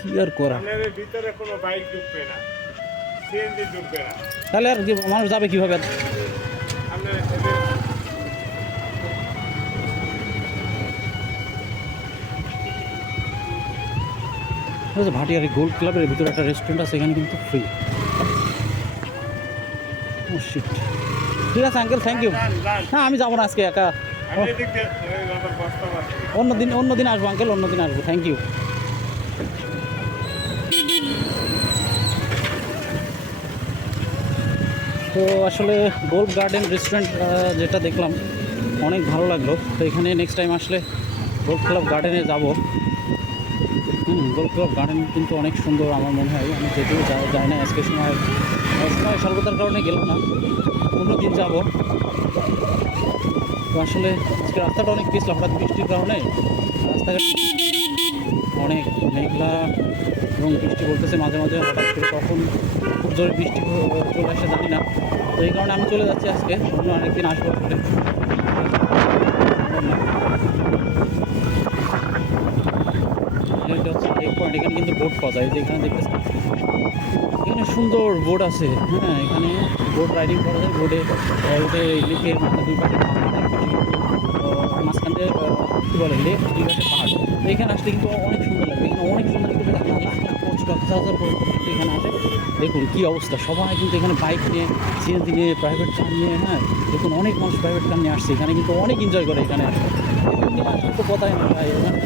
কি আর করা? ভিতরে কোনো বাইক ঢুকবে না। সিএনজি ঢুকবে না। তাহলে আর কি মানুষ যাবে কীভাবে? এদের ভাটিয়ারি গোল্ড ক্লাবের ভিতরে একটা রেস্টুরেন্ট আছে এখানে কিন্তু ফ্রি ঠিক আছে আঙ্কেল থ্যাংক ইউ। হ্যাঁ আমি যাব না আজকে একা। আমি এদিক দিয়ে এই আমার কষ্ট পাচ্ছি অন্য দিন অন্য দিন আসব আঙ্কেল অন্য দিন আসব। থ্যাংক ইউ তো আসলে গোল্ড গার্ডেন রেস্টুরেন্ট যেটা দেখলাম, অনেক ভালো লাগল। তো এখানে নেক্সট টাইম আসলে গোল্ড ক্লাব গার্ডেনে যাব। হুম গোল্ড ক্লাব গার্ডেন কিন্তু অনেক সুন্দর আমার মনে হয়। আমি যেতেও যাই না, আজকে সময় সময় স্বল্পতার কারণে গেলাম না। অন্য দিন যাব। তো আসলে আজকে রাস্তাটা অনেক পিছলা হঠাৎ বৃষ্টির কারণে রাস্তাঘাট অনেক মেঘলা এবং বৃষ্টি বলতেছে মাঝে মাঝে হঠাৎ করে কখন খুব জোরে বৃষ্টি চলে আসে জানি না। তো এই কারণে আমি চলে যাচ্ছি আজকে। অন্য আরেকদিন আসব আসলে এখানে কিন্তু বোট পাওয়া যায়। এখানে দেখতেছি এখানে সুন্দর বোট আছে। হ্যাঁ এখানে বোট রাইডিং করা যায়। বোটে বোটে লেকের মাথা দুই পাশে আহ, কী বলে লেক পাশে পাহাড়। তো এখানে আসলে কিন্তু অনেক সুন্দর লাগবে এখানে অনেক সুন্দর কিন্তু লাখ লাখ পর্যটক হাজার পর্যটক কিন্তু এখানে আসে দেখুন কী অবস্থা। সবাই কিন্তু এখানে বাইক নিয়ে সিএনজি নিয়ে প্রাইভেট কার নিয়ে হ্যাঁ দেখুন অনেক মানুষ প্রাইভেট কার নিয়ে আসছে। এখানে কিন্তু অনেক এনজয় করে এখানে। আসে আসলে তো কথাই না ভাই এখানে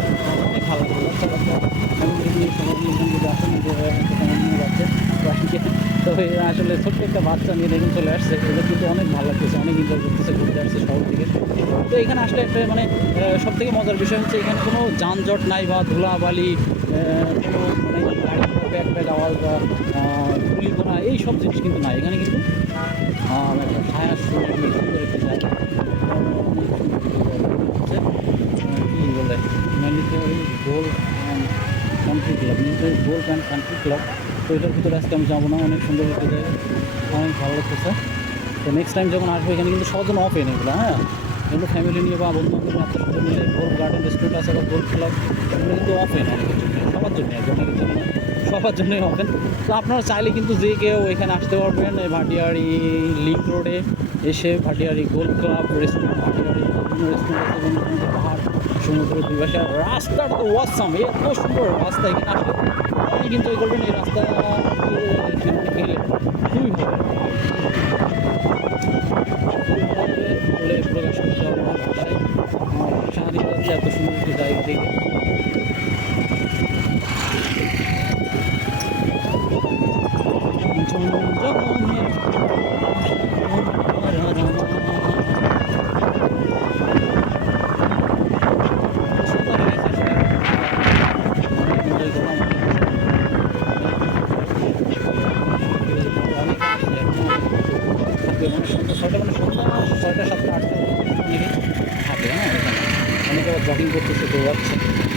অনেক ভালো লাগে। বাচ্চা বাচ্চা ফ্যামিলি নিয়ে সবাই নিয়ে এখানে নিয়ে যাচ্ছে। তো আসলে ছোট্ট একটা বাচ্চা নিয়ে দেখুন চলে আসছে। এদের কিন্তু অনেক ভালো লাগতেছে, অনেক এনজয় করতেছে ঘুরতে আসছে শহর থেকে। তো এখানে আসলে একটা মানে সব থেকে মজার বিষয় হচ্ছে এখানে কোনো যানজট নাই বা ধুলাবালি মানে ব্যাগ ব্যাগ আওয়াজ বা গুলি করা এই সব জিনিস কিন্তু নাই। এখানে কিন্তু একটা ছায়া সুন্দর একটি জায়গা। কী country club golf country club তো এটার ভিতরে আজকে আমি যাব না, অনেক সুন্দর জায়গা। অনেক ভালো লাগতেছে। তো নেক্সট টাইম যখন আসব এখানে কিন্তু সজন অফ এনে এগুলো হ্যাঁ? কিন্তু ফ্যামিলি নিয়ে বা বন্ধু বান্ধব আত্মীয় স্বজন মিলে গোল গার্ডেন রেস্টুরেন্ট আছে বা গোল ক্লাব এগুলো কিন্তু অফ এন অনেকের জন্য সবার জন্য অনেকের জন্য। সবার জন্যই ওপেন তো আপনারা চাইলে কিন্তু যে কেউ এখানে আসতে পারবেন, এই ভাটিয়ারি লিঙ্ক রোডে এসে Bhatiyari golf club restaurant Bhatiyari বিভিন্ন রেস্টুরেন্ট আছে পাহাড়। সমুদ্রের দুপাশে। রাস্তাটা তো ওয়াসাম এত সুন্দর রাস্তা এখানে আসলে। আপনি কিন্তু এই করবেন এই রাস্তা খুবই ভালো। জগিং করতেছে দৌড়াচ্ছে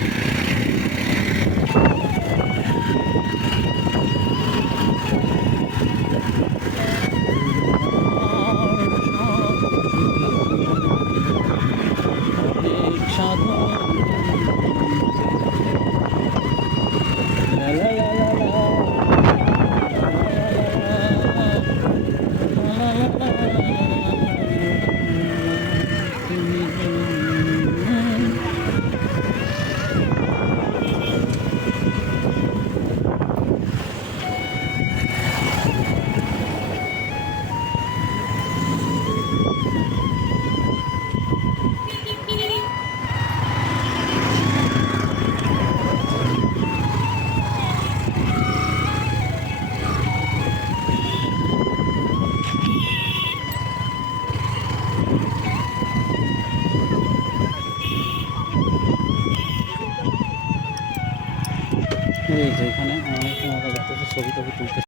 এই যে এখানে অনেক ছবি টবি তুলতে